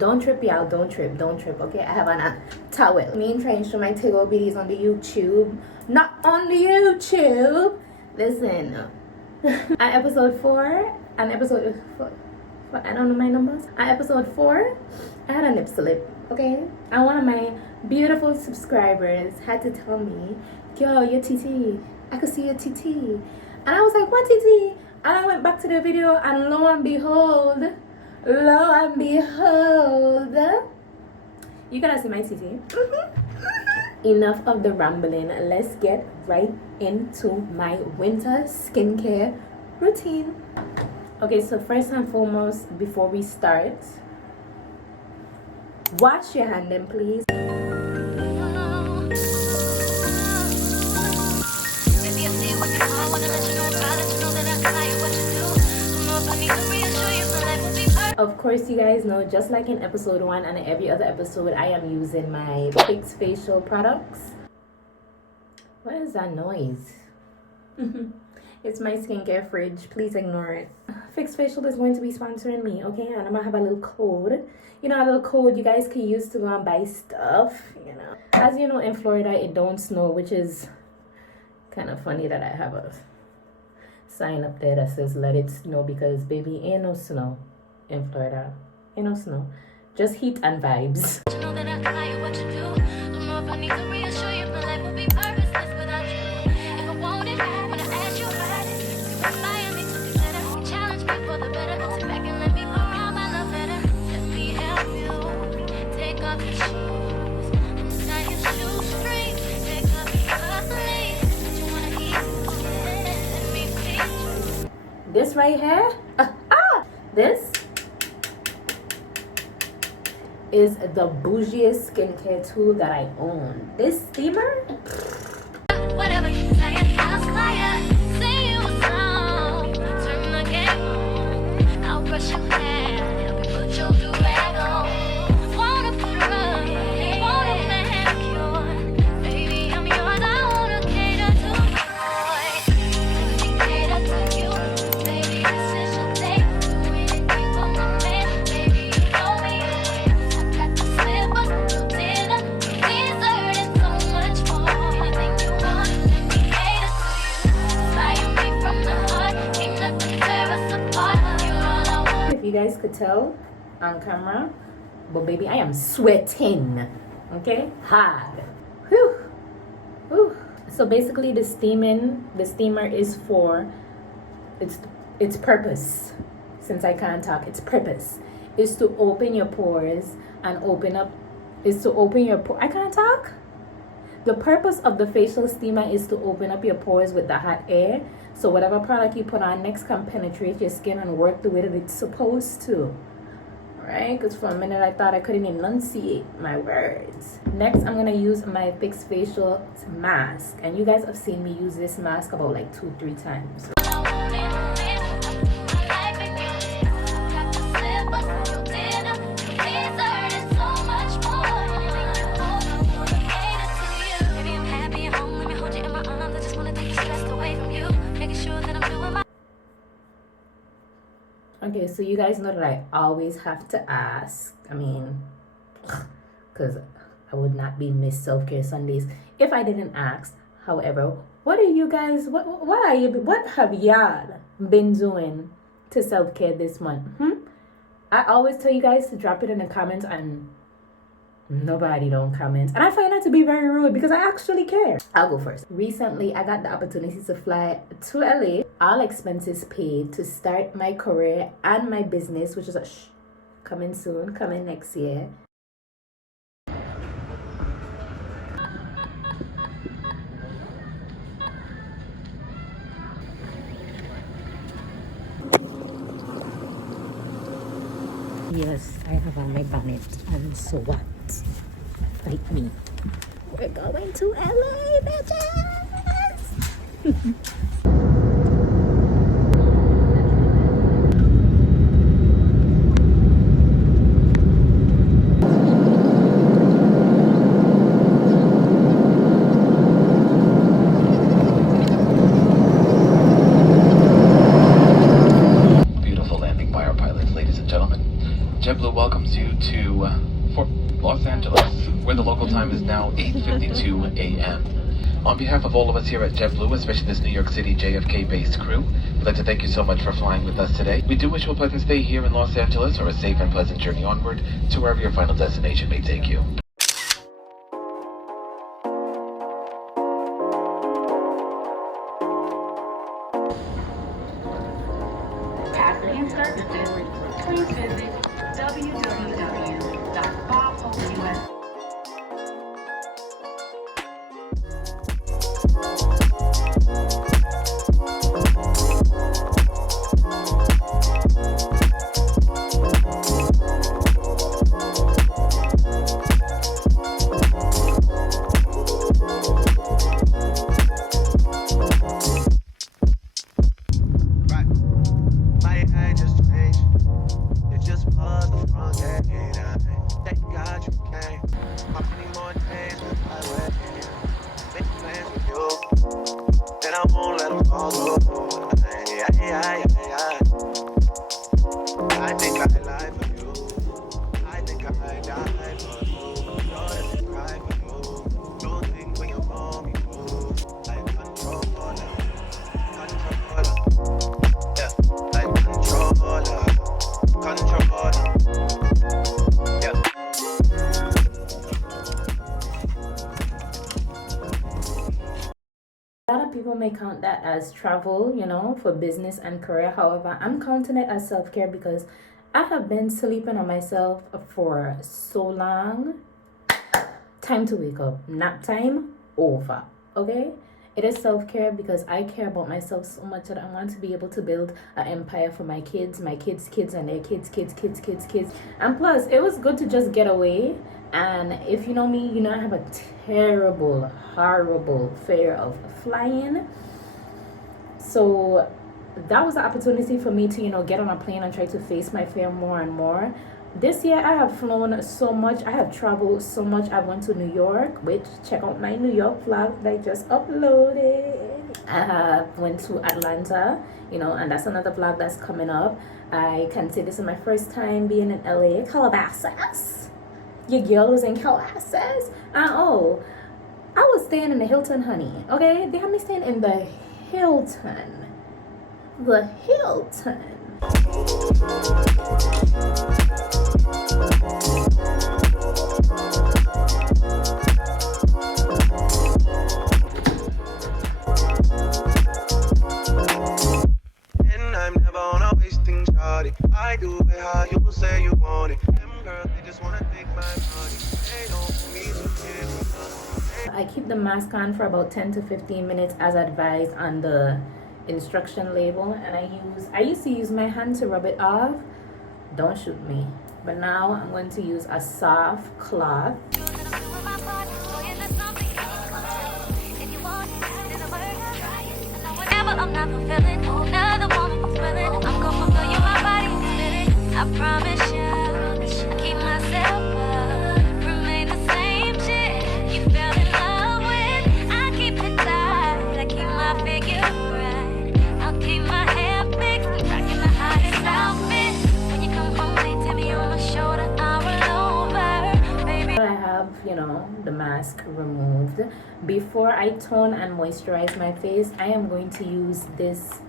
Don't trip, y'all. Don't trip. Okay, I have on a towel. Me and trying to show my Tigo videos on the YouTube. Not on the YouTube. Listen. At episode 4 and episode 4, I don't know my numbers. At episode 4, I had a nip slip. Okay, and one of my beautiful subscribers had to tell me, "Yo, your TT. I could see your TT." And I was like, "What TT?" And I went back to the video, and lo and behold, you gotta see my TT. Enough of the rambling. Let's get right into my winter skincare routine. Okay, so first and foremost, before we start, wash your hand then, please. Of course, you guys know, just like in episode 1 and every other episode, I am using my Fix facial products. What is that noise? It's my skincare fridge. Please ignore it. Fix Facial is going to be sponsoring me, okay? And I'm gonna have a little code. You know, a little code you guys can use to go and buy stuff, you know. As you know, in Florida, it don't snow, which is kind of funny that I have a sign up there that says let it snow, because baby, ain't no snow in Florida. Ain't no snow. Just heat and vibes. You know that I like what you do. Don't know if I need to reassure you, but life will be purposeless without you. If I want it, when I ask you about it, you inspire me to be better. You challenge me for the better. Sit back and let me pour out my love letter. Let me help you. Take off your shoes. Tie your shoes free. Take off your sleeves. You wanna eat? Let me feed you. This right here, this is the bougiest skincare tool that I own. This steamer. Whatever you say, I'll say you a song. Turn the game on. I'll brush your hair. Help you put your do-rag on. Wanna put her up. Wanna manicure. Baby, I'm yours. I wanna cater to boy. Let me cater to you. Baby, this is your day. Do anything for my man. Baby, you know me. If you guys could tell on camera, but baby, I am sweating. Okay, hard. Whew. Whew. So basically, the steamer is for its purpose. Since I can't talk, its purpose is to open your pores and I can't talk. The purpose of the facial steamer is to open up your pores with the hot air, so whatever product you put on next can penetrate your skin and work the way that it's supposed to. Alright, because for a minute I thought I couldn't enunciate my words. Next, I'm gonna use my Fix Facial mask, and you guys have seen me use this mask about like 2-3 times. Okay, so you guys know that I always have to ask. I mean, because I would not be Miss Self-Care Sundays if I didn't ask. However, what have y'all been doing to self-care this month? I always tell you guys to drop it in the comments, and nobody don't comment. And I find that to be very rude because I actually care. I'll go first. Recently, I got the opportunity to fly to LA, all expenses paid, to start my career and my business, which is coming soon, coming next year. Yes, I have on my bonnet, and so what? Fight me. We're going to LA, bitches! Beautiful landing by our pilots, ladies and gentlemen. JetBlue welcomes you to Fort Los Angeles, where the local time is now 8:52 a.m. On behalf of all of us here at JetBlue, especially this New York City JFK-based crew, we'd like to thank you so much for flying with us today. We do wish you a pleasant stay here in Los Angeles, or a safe and pleasant journey onward to wherever your final destination may take you. Passenger services, please visit www.bobhopeus. A lot of people may count that as travel, for business and career. However, I'm counting it as self-care because I have been sleeping on myself for so long. Time to wake up. Nap time over. Okay? It is self-care because I care about myself so much that I want to be able to build an empire for my kids, kids, and their kids. And plus, it was good to just get away. And if you know me, I have a terrible, horrible fear of flying. So that was the opportunity for me to, get on a plane and try to face my fear more and more. This year I have flown so much. I have traveled so much. I went to New York, which check out my New York vlog that I just uploaded. I went to Atlanta, and that's another vlog that's coming up. I can say this is my first time being in LA. Calabasas. Your girl was in Calabasas. And oh, I was staying in the Hilton, honey. Okay, they had me staying in the Hilton. The Hilton. And I'm never on a wasting shawty. I do it how you say you want it. Them girls, they just wanna take my money. They don't need to give me nothing. I keep the mask on for about 10 to 15 minutes as advised on the instruction label, and I used to use my hand to rub it off. Don't shoot me. But now I'm going to use a soft cloth. I'm not fulfilling another woman's willing. I'm gonna fulfill you, my body and spirit. I promise you, keep myself up, remain the same shit you fell in love with. I keep it tight, I keep my figure right. I'll keep my hair fixed, rocking the hottest outfit. When you come home, they tell me on my shoulder, I'll roll over, baby. I have, the mask removed. Before I tone and moisturize my face, I am going to use this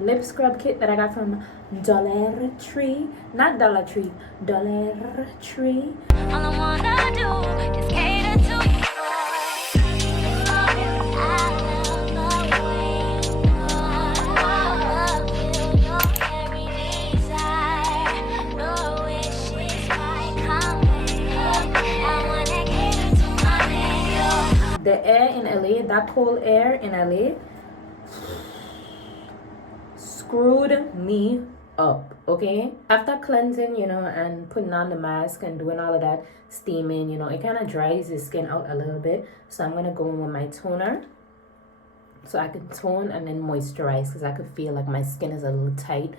lip scrub kit that I got from Dollar Tree. Not Dollar Tree, Dollar Tree. All I wanna do is cater to you. The air in LA, that cold air in LA, screwed me up, okay? After cleansing, and putting on the mask and doing all of that, steaming, it kind of dries the skin out a little bit. So I'm going to go in with my toner so I can tone and then moisturize, because I could feel like my skin is a little tight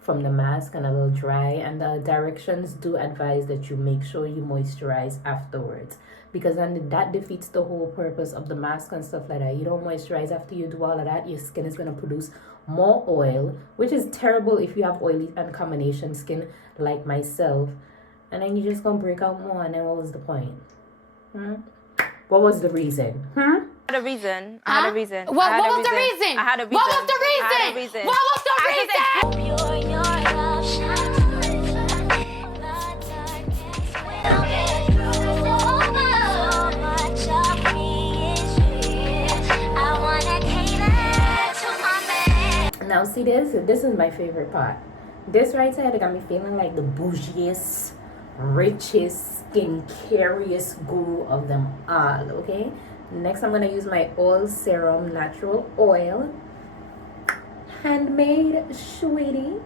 from the mask and a little dry. And the directions do advise that you make sure you moisturize afterwards, because then that defeats the whole purpose of the mask and stuff like that. You don't moisturize after you do all of that, your skin is going to produce more oil, which is terrible if you have oily and combination skin like myself. And then you just gonna break out more, and then what was the point? What was the reason? I had a reason. I had a reason. What was the reason? I had a reason. What was the reason? I had a reason. What was the reason? Your love shines so much of me is real. I wanna cater to my man. Now see this is my favorite part. This right here got me feeling like the bougiest, richest, skin-careiest guru of them all, okay? Next, I'm gonna use my oil serum, natural oil, handmade, sweetie.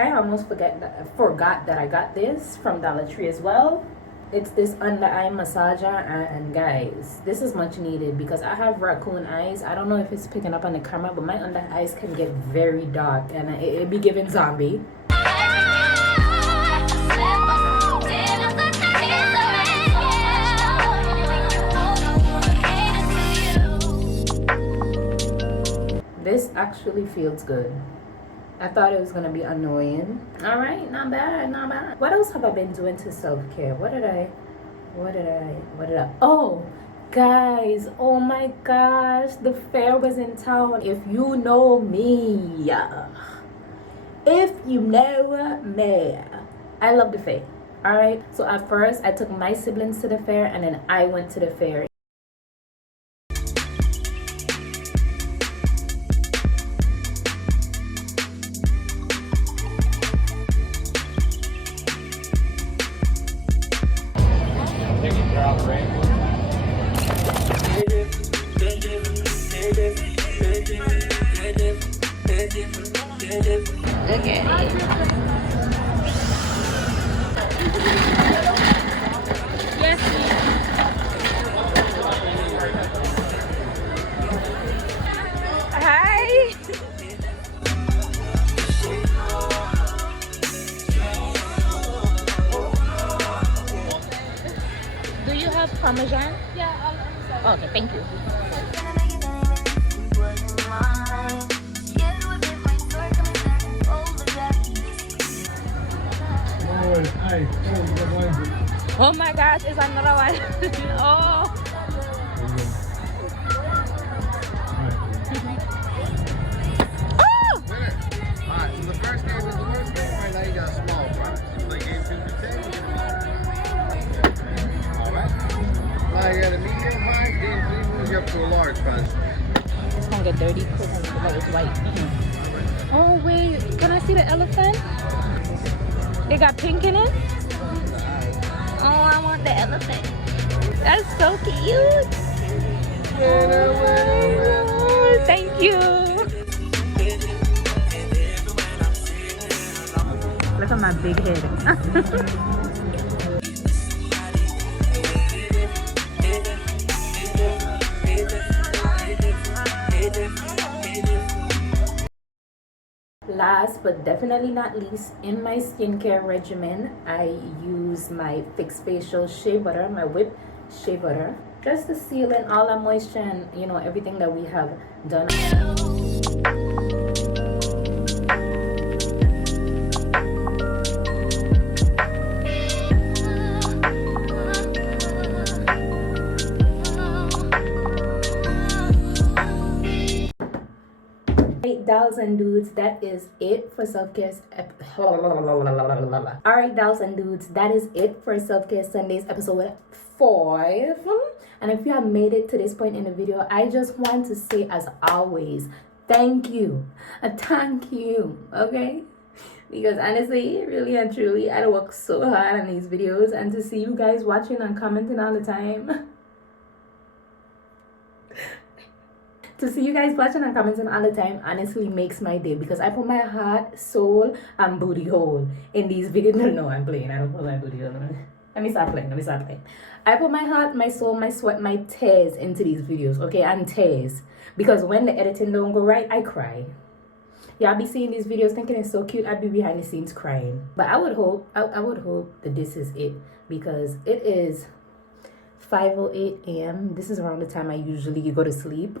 I almost forgot that I got this from Dollar Tree as well. It's this under eye massager, and guys, this is much needed because I have raccoon eyes. I don't know if it's picking up on the camera, but my under eyes can get very dark and it be giving zombie. This actually feels good. I thought it was gonna be annoying. All right, not bad, not bad. What else have I been doing to self-care? What did I? Oh, guys, oh my gosh, the fair was in town. If you know me, I love the fair. All right, so at first I took my siblings to the fair, and then I went to the fair. Okay. Yes, please. Hi. Do you have Parmesan? Yeah, I'll Okay, thank you. Oh my gosh, it's another one. Oh. Alright, so the first game is the first game. Right now you got a small prize. You play game 2 to 10, you get a medium. Alright. Now you got a medium prize. Game 3 moves you up to a large prize. It's gonna get dirty because it's white. Oh wait, can I see the elephant? It got pink in it? Oh, I want the elephant. That's so cute. Oh, thank you. Look at my big head. Last but definitely not least, in my skincare regimen, I use my fixed facial shea butter, my whipped shea butter, just to seal in all the moisture and everything that we have done. Dolls and dudes, that is it for self-care. Alright, dolls and dudes, that is it for Self-Care Sundays episode 5. And if you have made it to this point in the video, I just want to say, as always, thank you. Thank you, okay? Because honestly, really and truly, I work so hard on these videos, and to see you guys watching and commenting all the time. To see you guys watching and commenting all the time honestly makes my day, because I put my heart, soul, and booty hole in these videos. No, I'm playing. I don't put my booty hole. Let me start playing. I put my heart, my soul, my sweat, my tears into these videos, okay? And tears. Because when the editing don't go right, I cry. Y'all be seeing these videos thinking it's so cute. I'd be behind the scenes crying. But I would hope that this is it, because it is 5:08 a.m. This is around the time I usually go to sleep.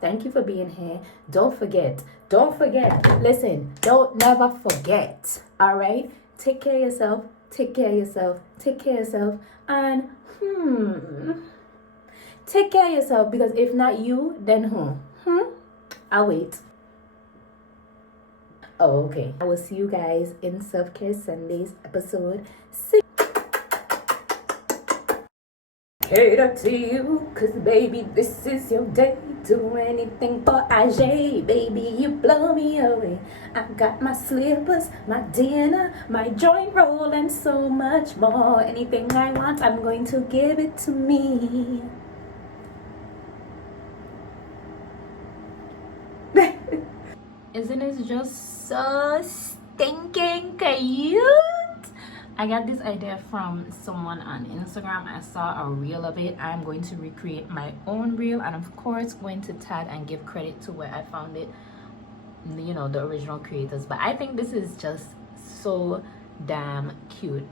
Thank you for being here. Don't forget. Listen, don't never forget. All right? Take care of yourself. Take care of yourself. Take care of yourself. And take care of yourself, because if not you, then who? I'll wait. Oh, okay. I will see you guys in Self-Care Sundays episode 6. Cater to you, cause baby, this is your day. Do anything for AJ, baby, you blow me away. I got my slippers, my dinner, my joint roll, and so much more. Anything I want, I'm going to give it to me. Isn't it just so stinking cute? I got this idea from someone on Instagram. I saw a reel of it. I'm going to recreate my own reel, and of course going to tag and give credit to where I found it, you know, the original creators. But I think this is just so damn cute.